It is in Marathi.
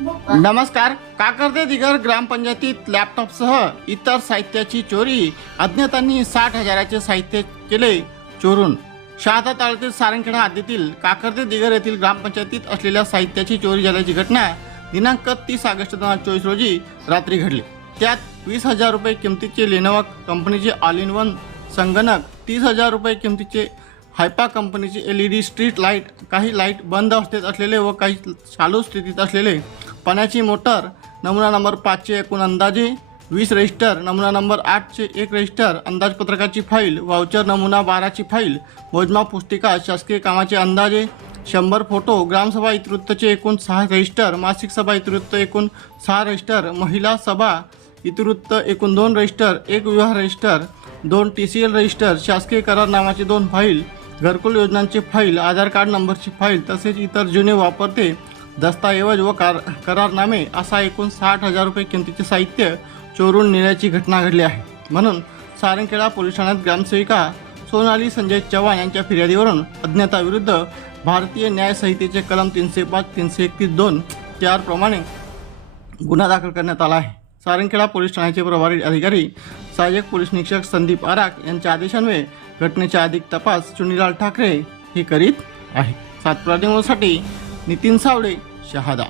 नमस्कार काकर्दे दिगर ग्रामपंचायतीत लॅपटॉपसह इतर साहित्याची चोरी? अज्ञातांनी साठ हजाराचे साहित्य केले चोरून. शहादा तालुक्यातील सारंगखेडा हद्दीतील काकर्दे दिगर येथील ग्रामपंचायतीत असलेल्या साहित्याची चोरी झाल्याची घटना दिनांक तीस ऑगस्ट दोन हजार चोवीस रोजी रात्री घडली. त्यात वीस हजार रुपये किमतीचे लेनोवा कंपनीचे ऑल इन वन संगणक तीस हजार रुपये किमतीचे हायपा कंपनीचे L E D street light काही लाइट बंद अवस्थेत असलेले व काही चालू स्थितीत असलेले पाण्याची मोटर नमुना नंबर पाचशे एकूण अंदाजे वीस रजिस्टर नमुना नंबर आठचे एक रजिस्टर अंदाजपत्रकाची फाईल वाउचर नमुना बाराची फाईल मोजमाप पुस्तिका शासकीय कामाचे अंदाजे शंभर फोटो ग्रामसभा इतिवृत्तचे एकूण सहा रजिस्टर मासिक सभा इतिवृत्त एकूण सहा रजिस्टर महिला सभा इतिवृत्त एकूण दोन रजिस्टर एक विवाह रजिस्टर दोन टी सी एल रजिस्टर शासकीय करार नावाचे दोन फाईल घरकुल योजनांची फाईल आधार कार्ड नंबरची फाईल तसेच इतर जुने वापरते दस्तऐवज व कार करारनामे असा एकूण साठ हजार रुपये किमतीचे साहित्य चोरून नेण्याची घटना घडली आहे. म्हणून सारंगखेडा पोलीस ठाण्यात ग्रामसेविका सोनाली संजय चव्हाण यांच्या फिर्यादीवरून अज्ञाताविरुद्ध भारतीय न्याय संहितेचे कलम तीनशे पाच तीनशे एकतीस दोन चारप्रमाणे गुन्हा दाखल करण्यात आला आहे. सारंगखेडा पोलीस ठाण्याचे प्रभारी अधिकारी सहाय्यक पोलीस निरीक्षक संदीप आराक यांच्या आदेशान्वये घटनेचा अधिक तपास चुनीलाल ठाकरे हे करीत आहे सातपुरा प्राधिमोसाठी नितीन सावळे शहादा